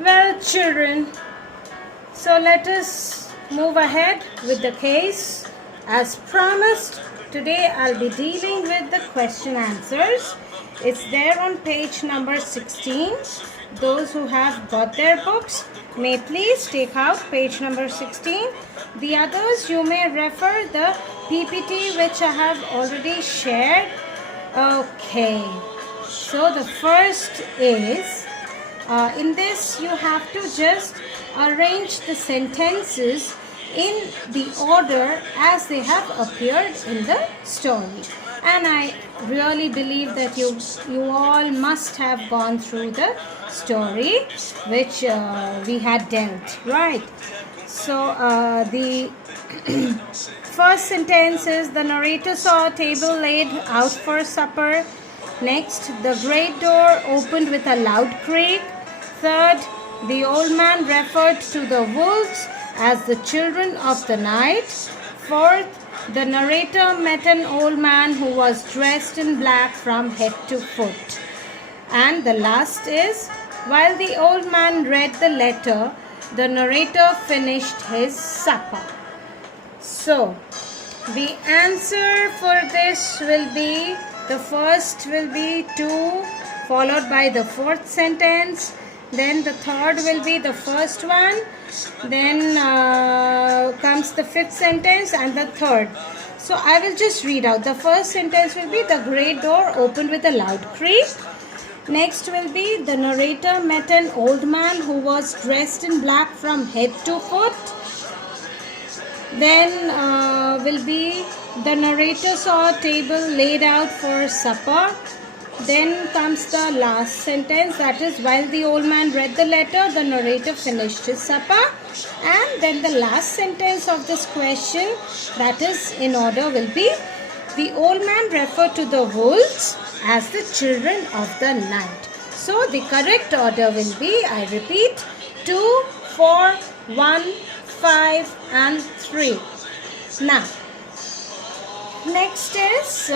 Well, children, so let us move ahead with the case. As promised, today I'll be dealing with the question answers. It's there on page number 16. Those who have got their books may please take out page number 16. The others, you may refer the PPT which I have already shared. Okay, so the first is, in this you have to just arrange the sentences in the order as they have appeared in the story. And I really believe that you all must have gone through the story which we had dealt, right? So the first sentence is, the narrator saw a table laid out for supper. Next, the great door opened with a loud creak. Third, the old man referred to the wolves as the children of the night. Fourth, the narrator met an old man who was dressed in black from head to foot. And the last is, while the old man read the letter, the narrator finished his supper. So, the answer for this will be, the first will be 2, followed by the fourth sentence. Then the third will be the first one. Then comes the fifth sentence and the third. So I will just read out. The first sentence will be, the great door opened with a loud creak. Next will be, the narrator met an old man who was dressed in black from head to foot. Then will be, the narrator saw a table laid out for supper. Then comes the last sentence, that is, while the old man read the letter, the narrator finished his supper. And then the last sentence of this question, that is in order, will be, the old man referred to the wolves as the children of the night. So the correct order will be, I repeat, 2, 4, 1, 5 and 3. Now, next is,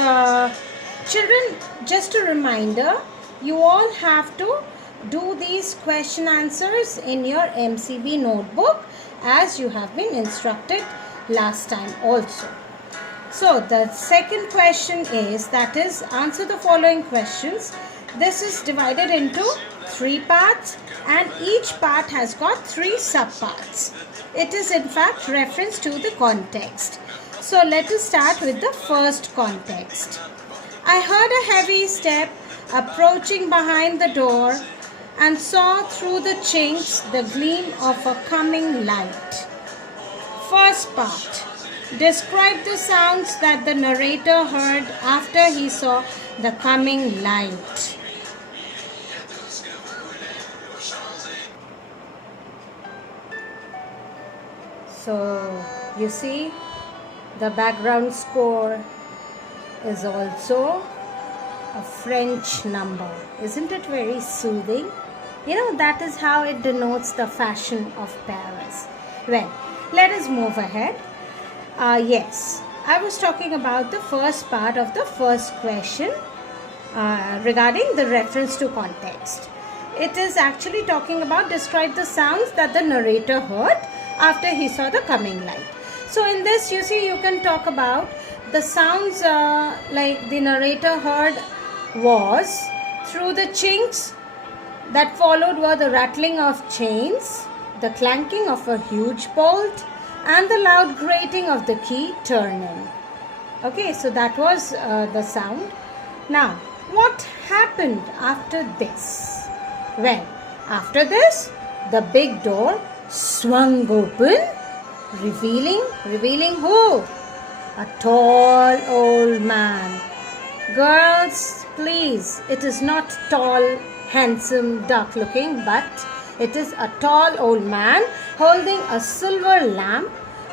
children, just a reminder, you all have to do these question answers in your MCB notebook as you have been instructed last time also. So the second question is, that is, answer the following questions. This is divided into 3 parts and each part has got 3 subparts. It is in fact reference to the context. So let us start with the first context. I heard a heavy step approaching behind the door and saw through the chinks the gleam of a coming light. First part. Describe the sounds that the narrator heard after he saw the coming light. So, you see, the background score is also a French number. Isn't it very soothing? You know, that is how it denotes the fashion of Paris. Well, let us move ahead. Yes, I was talking about the first part of the first question regarding the reference to context. It is actually talking about, describe the sounds that the narrator heard after he saw the coming light. So in this, you see, you can talk about the sounds like the narrator heard was through the chinks. That followed were the rattling of chains, the clanking of a huge bolt, and the loud grating of the key turning. Okay, so that was the sound. Now, what happened after this? Well, after this, the big door swung open, revealing who? A tall old man. Girls, please, it is not tall, handsome, dark looking, but it is a tall old man holding a silver lamp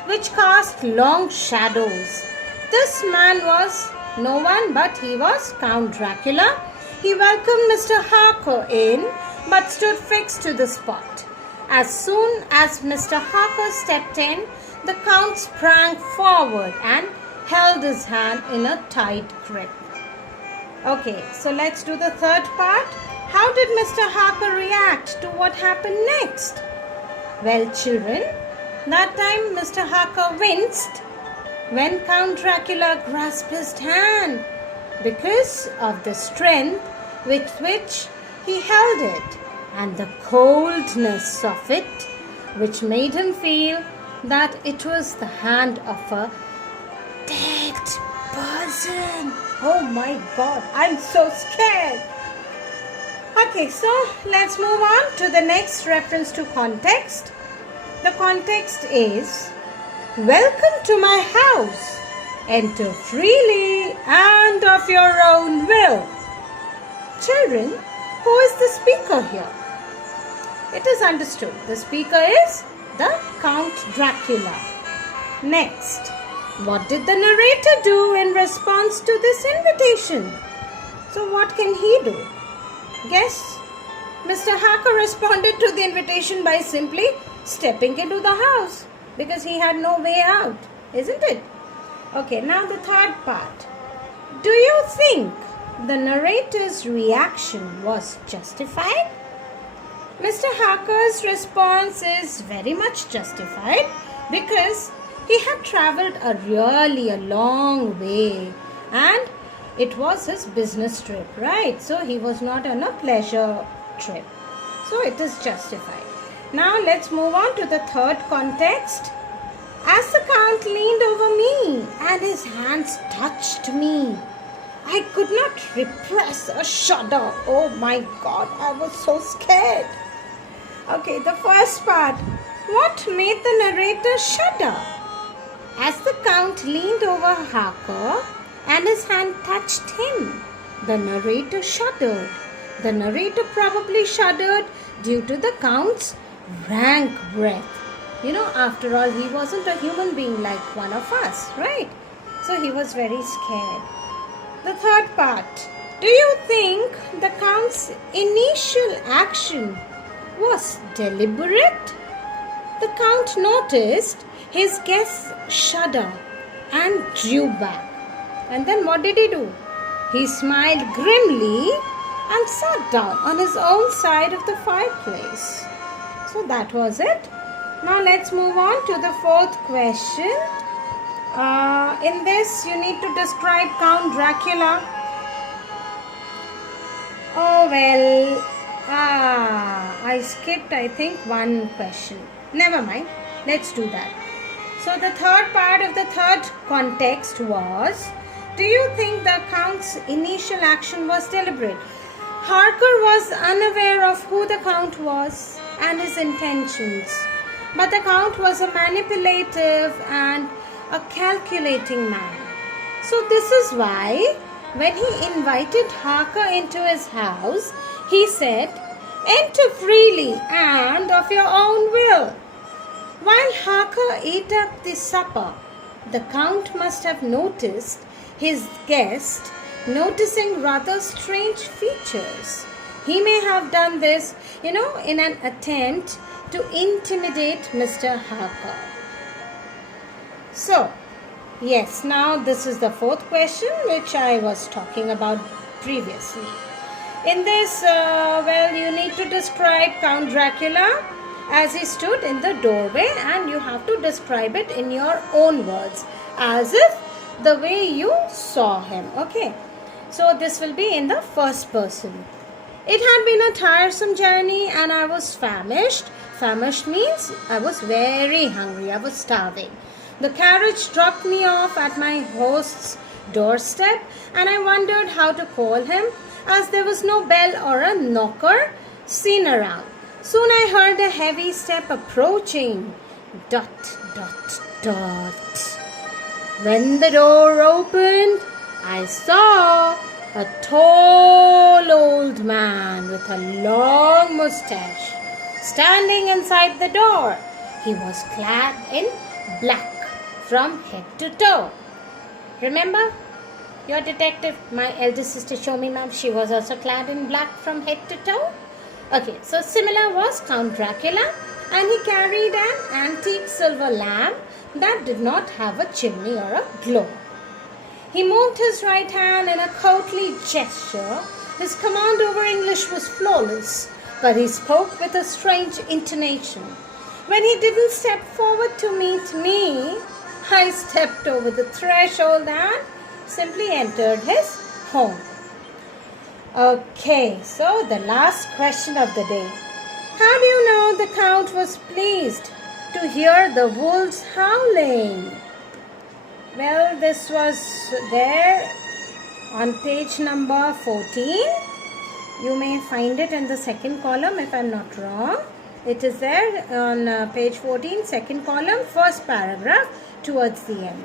which cast long shadows. This man was no one but he was Count Dracula. He welcomed Mr. Harker in but stood fixed to the spot. As soon as Mr. Harker stepped in, the Count sprang forward and held his hand in a tight grip. Okay, so let's do the third part. How did Mr. Harker react to what happened next? Well, children, that time Mr. Harker winced when Count Dracula grasped his hand because of the strength with which he held it and the coldness of it, which made him feel that it was the hand of a dead person. Oh my God, I'm so scared. Okay, so let's move on to the next reference to context. The context is, welcome to my house. Enter freely and of your own will. Children, who is the speaker here? It is understood. The speaker is the Count Dracula. Next, what did the narrator do in response to this invitation? So what can he do? Guess. Mr. Harker responded to the invitation by simply stepping into the house because he had no way out, isn't it? Okay, now the third part. Do you think the narrator's reaction was justified? Mr. Harker's response is very much justified because he had travelled a long way and it was his business trip, right? So he was not on a pleasure trip. So it is justified. Now let's move on to the third context. As the Count leaned over me and his hands touched me, I could not repress a shudder. Oh my God, I was so scared. Okay, the first part. What made the narrator shudder? As the Count leaned over Harker and his hand touched him, the narrator shuddered. The narrator probably shuddered due to the Count's rank breath. You know, after all, he wasn't a human being like one of us, right? So he was very scared. The third part. Do you think the Count's initial action was deliberate? The Count noticed his guest shudder and drew back. And then what did he do? He smiled grimly and sat down on his own side of the fireplace. So that was it. Now let's move on to the fourth question. In this, you need to describe Count Dracula. Oh well, I skipped, I think, one question. Never mind, let's do that. So the third part of the third context was, do you think the Count's initial action was deliberate? Harker was unaware of who the Count was and his intentions. But the Count was a manipulative and a calculating man. So this is why when he invited Harker into his house, he said, enter freely and of your own will. While Harker ate up the supper, the Count must have noticed his guest noticing rather strange features. He may have done this, in an attempt to intimidate Mr. Harker. So, yes, now this is the fourth question which I was talking about previously. In this, you need to describe Count Dracula as he stood in the doorway, and you have to describe it in your own words as if the way you saw him. Okay, so this will be in the first person. It had been a tiresome journey and I was famished. Famished means I was very hungry. I was starving. The carriage dropped me off at my host's doorstep and I wondered how to call him as there was no bell or a knocker seen around. Soon I heard a heavy step approaching. Dot, dot, dot. When the door opened, I saw a tall old man with a long mustache standing inside the door. He was clad in black from head to toe. Remember your detective, my elder sister Shomi ma'am, she was also clad in black from head to toe. Okay, so similar was Count Dracula, and he carried an antique silver lamp that did not have a chimney or a globe. He moved his right hand in a courtly gesture His command over English was flawless, but he spoke with a strange intonation. When he didn't step forward to meet me, I stepped over the threshold and simply entered his home. Okay, so the last question of the day. How do you know the Count was pleased to hear the wolves howling? Well, this was there on page number 14. You may find it in the second column if I'm not wrong. It is there on page 14, second column, first paragraph towards the end.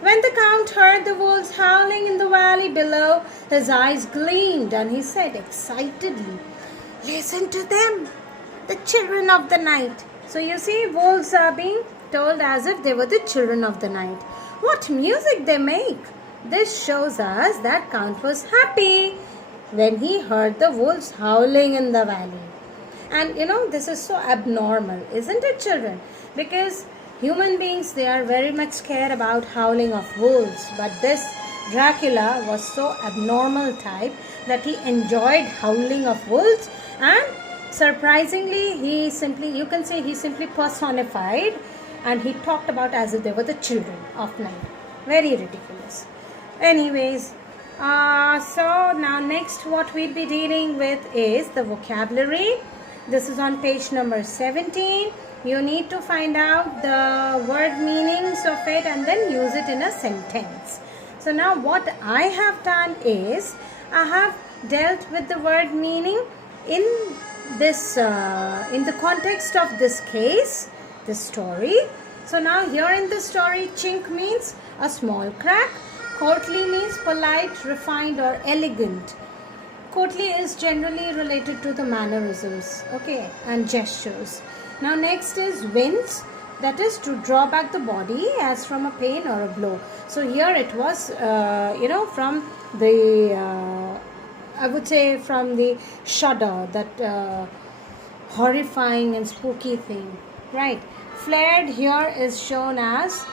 When the Count heard the wolves howling in the valley below, his eyes gleamed and he said excitedly, "Listen to them, the children of the night." So you see, wolves are being told as if they were the children of the night. What music they make! This shows us that Count was happy when he heard the wolves howling in the valley. And this is so abnormal, isn't it, children? Because human beings, they are very much scared about howling of wolves. But this Dracula was so abnormal type that he enjoyed howling of wolves, and surprisingly, he simply personified, and he talked about as if they were the children of night. Very ridiculous. Anyways, so now next what we'll be dealing with is the vocabulary. This is on page number 17. You need to find out the word meanings of it and then use it in a sentence. So now what I have done is, I have dealt with the word meaning in this in the context of this case, this story. So now here in the story, chink means a small crack. Courtly means polite, refined or elegant. Courtly is generally related to the mannerisms, okay, and gestures. Now next is wince, that is to draw back the body as from a pain or a blow. So here it was, from the, I would say from the shudder, that horrifying and spooky thing, right? Flared here is shown as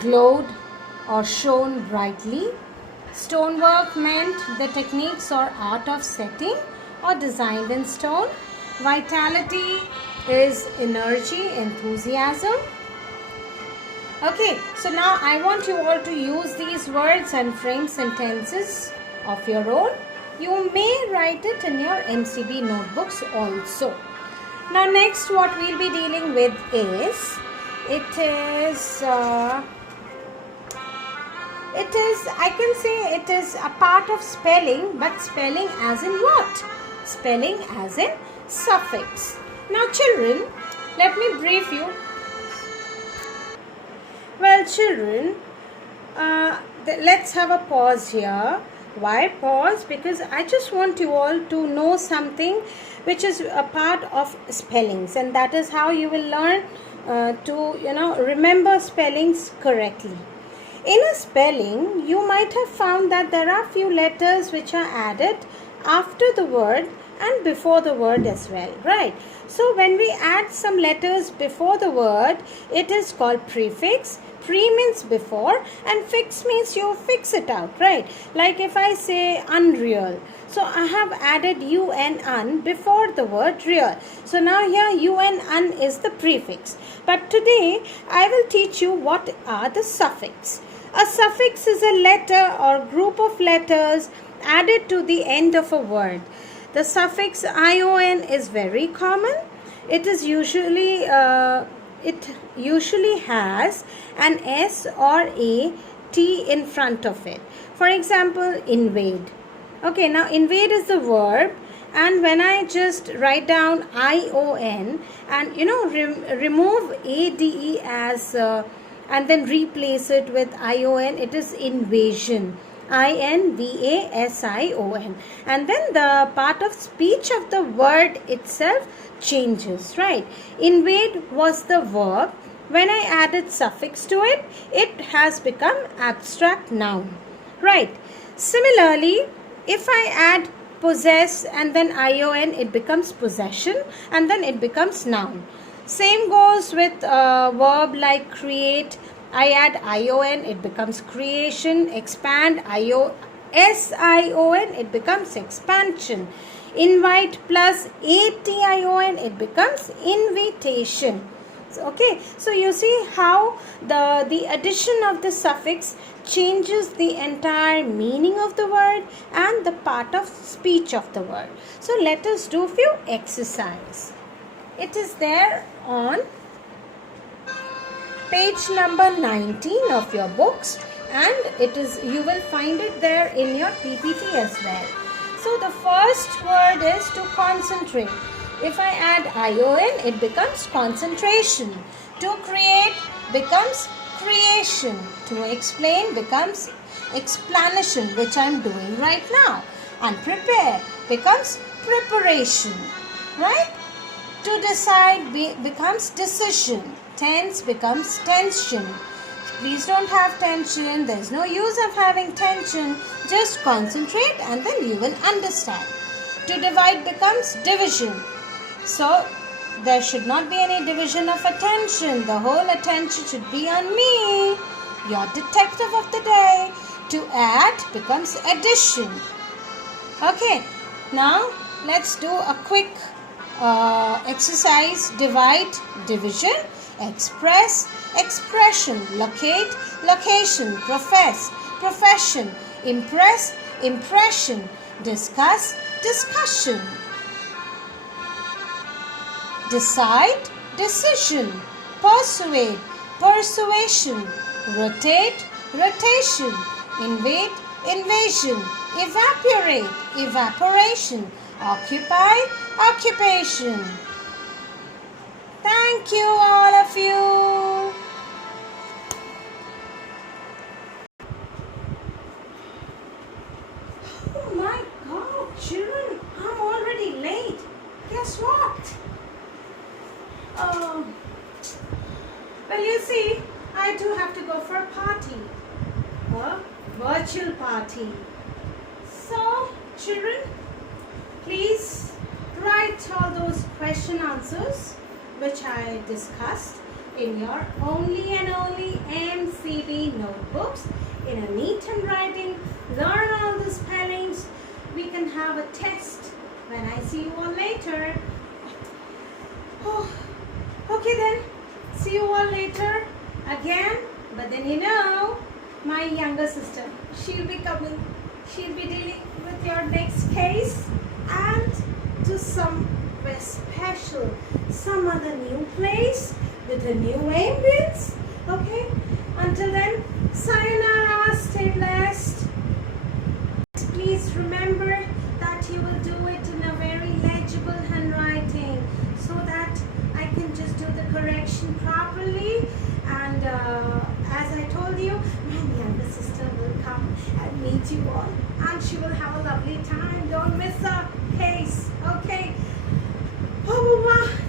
glowed or shone brightly. Stonework meant the techniques or art of setting or designed in stone. Vitality is energy, enthusiasm. Okay, so now I want you all to use these words and frame sentences of your own. You may write it in your MCB notebooks also. Now next what we'll be dealing with is, I can say it is a part of spelling, but spelling as in what? Spelling as in suffix. Now children, let me brief you. Well children, let's have a pause here. Why pause? Because I just want you all to know something which is a part of spellings, and that is how you will learn to remember spellings correctly. In a spelling, you might have found that there are few letters which are added after the word and before the word as well, right? So when we add some letters before the word, it is called prefix. Pre means before and fix means you fix it out, right? Like if I say unreal, so I have added un before the word real. So now here un is the prefix. But today I will teach you what are the suffix. A suffix is a letter or group of letters added to the end of a word. The suffix ion is very common. It is usually it usually has an S or a T in front of it. For example, invade. Okay, now invade is the verb, and when I just write down ion and remove ade as and then replace it with ion, it is invasion. INVASION, and then the part of speech of the word itself changes, right? Invade was the verb. When I added suffix to it, it has become abstract noun, right? Similarly, if I add possess and then ion, it becomes possession and then it becomes noun. Same goes with a verb like create. I add ion, it becomes creation. Expand, S-I-O-N, it becomes expansion. Invite plus A-T-I-O-N, it becomes invitation. Okay, so you see how the addition of the suffix changes the entire meaning of the word and the part of speech of the word. So let us do a few exercise. It is there on page number 19 of your books, and you will find it there in your PPT as well. So the first word is to concentrate. If I add ION, it becomes concentration. To create becomes creation. To explain becomes explanation, which I am doing right now. And prepare becomes preparation, right? To decide becomes decision. Tense becomes tension. Please don't have tension. There is no use of having tension. Just concentrate and then you will understand. To divide becomes division. So there should not be any division of attention. The whole attention should be on me, your detective of the day. To add becomes addition. Okay, now let's do a quick exercise. Divide, division. Express, expression. Locate, location. Profess, profession. Impress, impression. Discuss, discussion. Decide, decision. Persuade, persuasion. Rotate, rotation. Invade, invasion. Evaporate, evaporation. Occupy, occupation. Thank you, all of you. Oh my God, children, I'm already late. Guess what? Well, you see, I do have to go for a party, a virtual party. So, children, please write all those question answers which I discussed in your only and only MCB notebooks in a neat handwriting. Learn all the spellings. We can have a test when I see you all later. Oh, okay then. See you all later again. But then you know, my younger sister, she'll be coming. She'll be dealing with your next case and to somewhere special, some other new place with a new ambience. Okay? Until then, sayonara, stay blessed. Please remember that you will do it in a very legible handwriting so that I can just do the correction properly. And as I told you, my younger sister will come and meet you all, and she will have a lovely time. Don't miss a case. Okay? Oh, Mama.